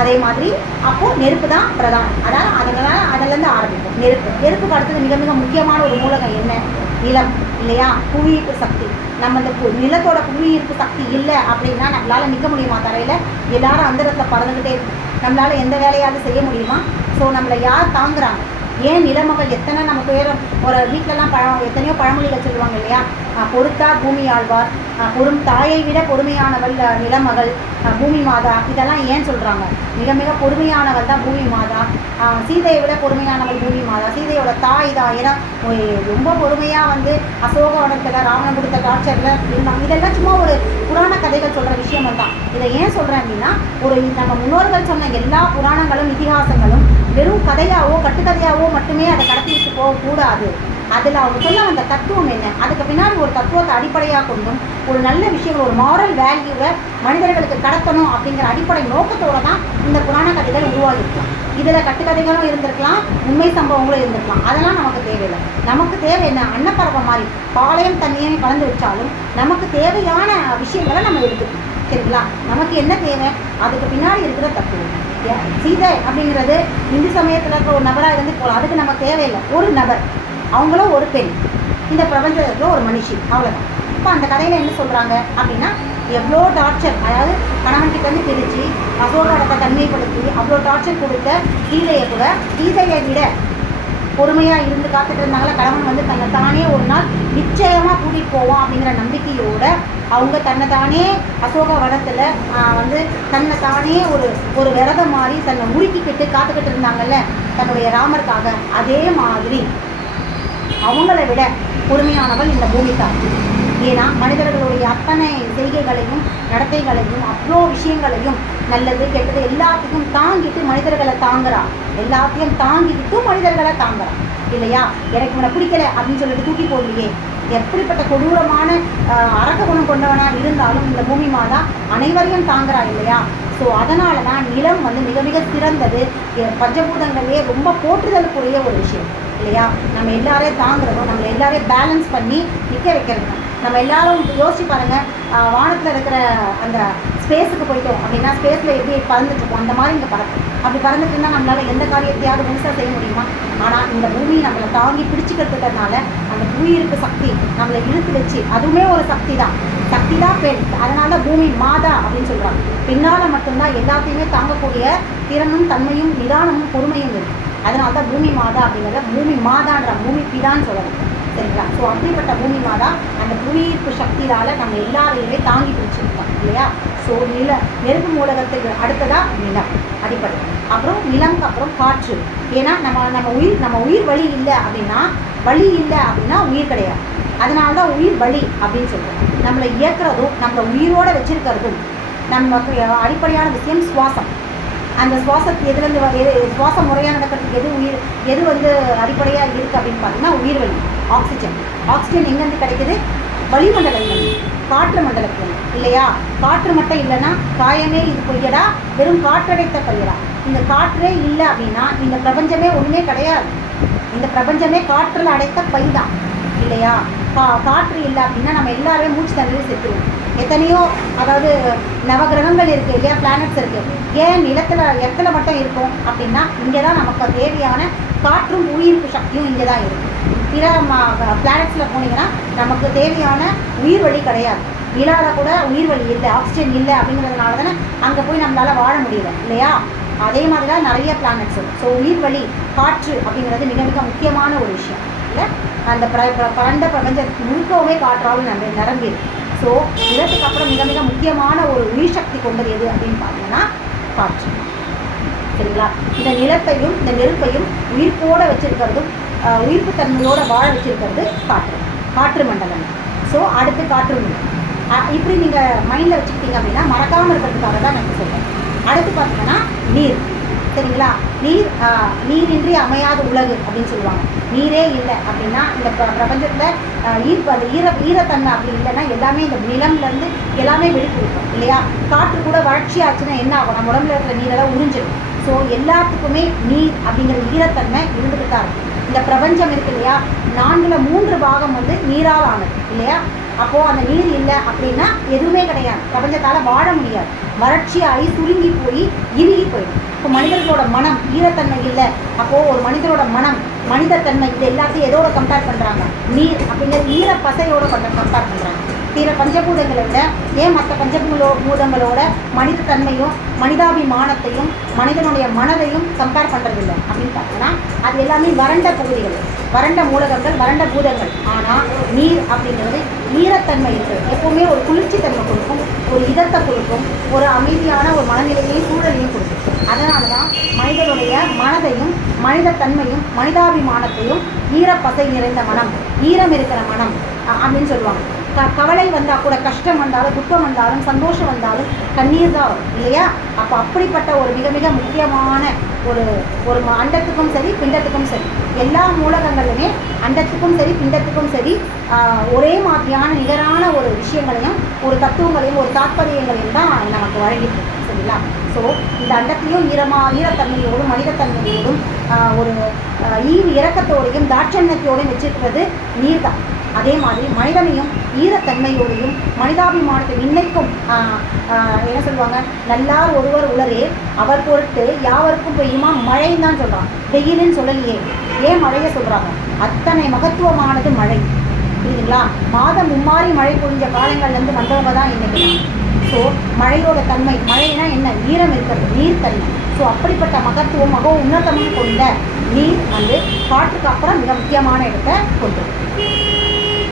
அதே மாதிரி அப்போது நெருப்பு தான் பிரதானம். அதிலேருந்து ஆரம்பிக்கும் நெருப்புக்கு அடுத்தது மிக மிக முக்கியமான ஒரு மூலகம் என்ன? நிலம் இல்லையா? புவியீர்ப்பு சக்தி. நம்ம இந்த நிலத்தோட புவியீர்ப்பு சக்தி இல்லை அப்படின்னா நம்மளால் நிற்க முடியுமா தரையில்? எல்லாரும் அந்தரத்தில் பறந்துக்கிட்டே இருக்கும். நம்மளால் எந்த வேலையாவது செய்ய முடியுமா? ஸோ நம்மளை யார் தாங்குறாங்க? ஏன் நிலமகள் எத்தனை நம்ம பேரும் ஒரு வீட்டிலலாம் எத்தனையோ பழமொழிகள் சொல்லுவாங்க இல்லையா? பொறுத்தார் பூமி ஆழ்வார், தாயை விட பொறுமையானவள் நிலமகள், பூமி மாதா. இதெல்லாம் ஏன் சொல்கிறாங்க? மிக மிக பொறுமையானவள் தான் பூமி மாதா. சீதையை விட பொறுமையானவள் பூமி மாதா. சீதையோட தாய் தான். ஏன்னா ரொம்ப பொறுமையாக அசோகவனத்தில் ராவணன் கொடுத்த டார்ச்சரில் இருந்தாங்க. இதெல்லாம் சும்மா ஒரு புராண கதைகள் சொல்கிற விஷயம் தான். இதை ஏன் சொல்கிறேன் அப்படின்னா, நம்ம முன்னோர்கள் சொன்ன எல்லா புராணங்களும் இதிகாசங்களும் வெறும் கதையாவோ கட்டுக்கதையாவோ மட்டுமே அதை கடத்திட்டு போகக்கூடாது. அதில் அவங்க சொல்ல அந்த தத்துவம் என்ன, அதுக்கு பின்னாடி ஒரு தத்துவத்தை அடிப்படையாக கொண்டும் ஒரு நல்ல விஷயங்கள், ஒரு மாரல் வேல்யூவை மனிதர்களுக்கு கடத்தணும் அப்படிங்கிற அடிப்படை நோக்கத்தோடு தான் இந்த புராண கதைகள் உருவாகிருக்கலாம். இதில் கட்டுக்கதைகளும் இருந்திருக்கலாம், உண்மை சம்பவங்களும் இருந்திருக்கலாம். அதெல்லாம் நமக்கு தேவையில்லை. நமக்கு தேவை என்ன? அன்னப்பறவை மாதிரி பாளையம் தண்ணியை கலந்து வச்சாலும் நமக்கு தேவையான விஷயங்களை நம்ம எடுத்துக்கணும். சரிங்களா? நமக்கு என்ன தேவை? அதுக்கு பின்னாடி இருக்கிற தத்துவம். சீதை அப்படிங்கிறது இந்து சமயத்தில் இருக்கிற ஒரு நபராக இருந்து போகலாம். அதுக்கு நம்ம தேவையில்லை. ஒரு நபர், அவங்களும் ஒரு பெண், இந்த பிரபஞ்சத்தில் ஒரு மனுஷி, அவ்வளோதான். இப்போ அந்த கதையில் என்ன சொல்கிறாங்க அப்படின்னா, எவ்வளோ டார்ச்சர், அதாவது கணவன்கிட்டேருந்து பிரித்து அசோகவனத்தை தனிமைப்படுத்தி அவ்வளோ டார்ச்சர் கொடுத்த சீதையை கூட சீதையை விட பொறுமையாக இருந்து காத்துட்டு இருந்தாங்களா. கணவன் தன்னை தானே ஒரு நாள் நிச்சயமாக கூட்டிகிட்டு போவோம் அப்படிங்கிற நம்பிக்கையோடு அவங்க தன்னை தானே அசோகவனத்தில் தன்னை தானே ஒரு விரதம் மாதிரி தன்னை உருக்கிக்கிட்டு காத்துக்கிட்டு இருந்தாங்கல்ல தன்னுடைய ராமருக்காக. அதே மாதிரி அவங்கள விட பொறுமையானவள் இந்த பூமிதான். ஏன்னா மனிதர்களுடைய அத்தனை செய்கைகளையும் நடத்தைகளையும் அவ்வளோ விஷயங்களையும் நல்லது கெட்டது எல்லாத்தையும் தாங்கிட்டு மனிதர்களை தாங்குறான். எல்லாத்தையும் தாங்கிக்கிட்டு மனிதர்களை தாங்குறான் இல்லையா? எனக்கு இவனை பிடிக்கலை அப்படின்னு சொல்லிட்டு தூக்கி போடலையே. எப்படிப்பட்ட கொடூரமான அரக்க குணம் கொண்டவனாக இருந்தாலும் இந்த பூமி மாதா அனைவரையும் தாங்குறா இல்லையா? ஸோ அதனால தான் நிலம் மிக மிக சிறந்தது. பஞ்சபூதங்களே ரொம்ப போற்றுதலுக்குரிய ஒரு விஷயம் இல்லையா? நம்ம எல்லாரையும் தாங்குறதும் நம்மளை எல்லாரையும் பேலன்ஸ் பண்ணி நிற்க வைக்கிறது தான். நம்ம எல்லாரும் யோசிச்சு பாருங்கள், வானத்தில் இருக்கிற அந்த ஸ்பேஸுக்கு போயிட்டோம் அப்படின்னா ஸ்பேஸில் எப்படி பறந்துட்டுருக்கோம் அந்த மாதிரி இங்கே பறக்கும். அப்படி பறந்துட்டு இருந்தால் நம்மளால் எந்த காரியத்தையாவது முழுசாக செய்ய முடியுமா? ஆனால் இந்த பூமி நம்மளை தாங்கி பிடிச்சிக்கிறதுனால அந்த புவியீர்ப்பு சக்தி நம்மளை இழுத்து வச்சு, அதுவுமே ஒரு சக்தி தான் பெண். அதனால பூமி மாதா அப்படின்னு சொல்கிறாங்க. பெண்ணால் மட்டும்தான் எல்லாத்தையுமே தாங்கக்கூடிய திறனும் தன்மையும் நிதானமும் பொறுமையும் இருக்குது. அதனால தான் பூமி மாதா அப்படிங்கிறத பூமி மாதான்ற பூமி பிதான்னு சொல்லணும். சரிங்களா? ஸோ அப்படிப்பட்ட பூமி மாதா அந்த புவியீர்ப்பு சக்தியால் நம்ம எல்லாரையுமே தாங்கி பிடிச்சிருக்கோம் இல்லையா? ஸோ நெருப்பு மூலகத்துக்கு அடுத்ததாக நிலம் அடிப்படை, அப்புறம் நிலம்க்கு அப்புறம் காற்று. ஏன்னா நம்ம உயிர் வழி இல்லை அப்படின்னா உயிர் கிடையாது. அதனால தான் உயிர் வழி அப்படின்னு சொல்கிறோம். நம்மளை இயக்கிறதும் நம்மளை உயிரோடு வச்சிருக்கிறதும் நமக்கு அடிப்படையான விஷயம் சுவாசம். அந்த சுவாசத்து எதுலேருந்து சுவாச முறையாக நடக்கிறதுக்கு எது அடிப்படையாக இருக்குது அப்படின்னு பார்த்தீங்கன்னா உயிர் வழி. ஆக்சிஜன் எங்கேருந்து கிடைக்குது? வளிமண்டலங்கள், காற்று மண்டலத்தில் இல்லையா? காற்று மட்டும் இல்லைன்னா காயமே இது பொய்யடா, வெறும் காற்றடைத்த பையடா. இந்த காற்றே இல்லை அப்படின்னா இந்த பிரபஞ்சமே ஒன்றுமே கிடையாது. இந்த பிரபஞ்சமே காற்றில் அடைத்த பை தான் இல்லையா? காற்று இல்லை அப்படின்னா நம்ம எல்லாருமே மூச்சு தண்ணியில் செத்துருவோம். எத்தனையோ அதாவது நவகிரகங்கள் இருக்குது இல்லையா? பிளானட்ஸ் இருக்குது. ஏன் இடத்துல மட்டும் இருக்கும் அப்படின்னா இங்கே தான் நமக்கு தேவையான காற்றும் உயிர்ப்பு சக்தியும் இங்கே தான் இருக்குது. பிற பிளானட்ஸில் போனீங்கன்னா நமக்கு தேவையான உயிர் வழி கிடையாது. நிலாவில் கூட உயிர் வழி இல்லை, ஆக்சிஜன் இல்லை அப்படிங்கிறதுனால தானே அங்கே போய் நம்மளால் வாழ முடியல இல்லையா? அதே மாதிரி தான் நிறைய பிளானட்ஸ். ஸோ உயிர் வழி காற்று அப்படிங்கிறது மிக மிக முக்கியமான ஒரு விஷயம் இல்லை? அந்த பரண்ட பிரபஞ்சத்துக்கு முழுக்கவுமே காற்றாலும் நிரம்பிடும். ஸோ நிலத்துக்கு அப்புறம் மிக மிக முக்கியமான ஒரு உயிர் சக்தி கொண்டது எது அப்படின்னு பார்த்தீங்கன்னா காற்று. சரிங்களா? இந்த நிலத்தையும் இந்த நெருப்பையும் உயிர்ப்போடு வச்சிருக்கிறதும் உயிர்ப்பு தன்மையோடு வாழ வச்சிருக்கிறது காற்று மண்டலம். ஸோ அடுத்து காற்று மண்டலம். இப்படி நீங்கள் மைண்டில் வச்சுக்கிட்டீங்க அப்படின்னா மறக்காமல் இருக்கிறதுக்காக தான் நான் சொல்கிறேன். அடுத்து பார்த்தீங்கன்னா நீர். சரிங்களா? நீரின்றி அமையாத உலகு அப்படின்னு சொல்லுவாங்க. நீரே இல்லை அப்படின்னா இந்த பிரபஞ்சத்தில் அந்த ஈரத்தன்மை அப்படி இல்லைன்னா எல்லாமே இந்த நிலம்லேருந்து எல்லாமே வெடிப்பு இருக்கும் இல்லையா? காற்று கூட வறட்சி ஆச்சுன்னா என்ன ஆகும்? நம்ம உடம்புல இருக்கிற நீரெல்லாம் உறிஞ்சிடும். ஸோ எல்லாத்துக்குமே நீர் அப்படிங்கிற ஈரத்தன்மை இருந்துகிட்டு தான் இருக்கும். இந்த பிரபஞ்சம் இருக்கு இல்லையா? 4/3 பாகம் நீரால் ஆனது இல்லையா? அப்போது அந்த நீர் இல்லை அப்படின்னா எதுவுமே கிடையாது, பிரபஞ்சத்தால் வாழ முடியாது. வறட்சியாகி சுருங்கி போய் இறுகி போயிடும். இப்போ மனிதர்களோட மனம் ஈரத்தன்மை இல்லை, அப்போது ஒரு மனிதரோட மனம் மனிதத்தன்மை இது எல்லாத்தையும் எதோட கம்பேர் பண்ணுறாங்க? நீர் அப்படிங்கிறது ஈர பசையோட கம்பேர் பண்ணுறாங்க. பிற பஞ்சபூதங்களை விட ஏன் மற்ற பஞ்சபூதங்களோட மனிதத்தன்மையும் மனிதாபிமானத்தையும் மனிதனுடைய மனதையும் கம்பேர் பண்ணுறதில்லை அப்படின்னு பார்த்தோன்னா அது எல்லாமே வறண்ட பகுதிகள், வறண்ட மூலகங்கள், வறண்ட பூதங்கள். ஆனால் நீர் அப்படிங்கிறது ஈரத்தன்மை இருக்குது, எப்போவுமே ஒரு குளிர்ச்சி தன்மை கொடுக்கும், ஒரு இதத்தை கொடுக்கும், ஒரு அமைதியான ஒரு மனநிலையையும் சூழலையும் கொடுக்கும். அதனால தான் மனிதனுடைய மனதையும் மனிதத்தன்மையும் மனிதாபிமானத்தையும் ஈரப்பசை நிறைந்த மனம், ஈரம் இருக்கிற மனம் அப்படின்னு சொல்லுவாங்க. கவலை வந்தால் கூட, கஷ்டம் வந்தாலும், துக்கம் வந்தாலும், சந்தோஷம் வந்தாலும் கண்ணீர் தான் வரும் இல்லையா? அப்போ அப்படிப்பட்ட ஒரு மிக மிக முக்கியமான ஒரு அண்டத்துக்கும் சரி பிண்டத்துக்கும் சரி, எல்லா மூலகங்களுமே அண்டத்துக்கும் சரி பிண்டத்துக்கும் சரி ஒரே மாதிரியான நிகரான ஒரு விஷயங்களையும் ஒரு தத்துவங்களையும் ஒரு தாற்பயங்களையும் தான் நமக்கு வழங்கிட்டு சரிங்களா? ஸோ இந்த அண்டத்தையும் ஈரத்தன்மையோடும் மனிதத்தன்மையோடும் ஒரு இரக்கத்தோடையும் தாட்சண்யத்தோடையும் வச்சிருக்கிறது நீர் தான். அதே மாதிரி மனிதனையும் ஈரத்தன்மையோடையும் மனிதாபிமானத்தை இன்னைக்கும் என்ன சொல்லுவாங்க, நல்லார் ஒருவர் உளரே அவர் பொருட்டு யாவருக்கும் பெய்யுமா மழைன்னு தான் சொல்கிறாங்க, வெயிலுன்னு சொல்லலையே. ஏன் மழையை சொல்கிறாங்க? அத்தனை மகத்துவமானது மழை புரியுதுங்களா? மாதம் மும்மாறி மழை பொழிஞ்ச காலங்கள்லேருந்து வந்தவங்க தான் இன்னைக்கு. ஸோ மழையோட தன்மை, மழைனா என்ன? ஈரம் இருக்கிறது, நீர்த்தன்மை. ஸோ அப்படிப்பட்ட மகத்துவம் மிக உன்னதமும் கொண்ட நீர் காற்றுக்கு அப்புறம் மிக முக்கியமான இடத்தை கொண்டு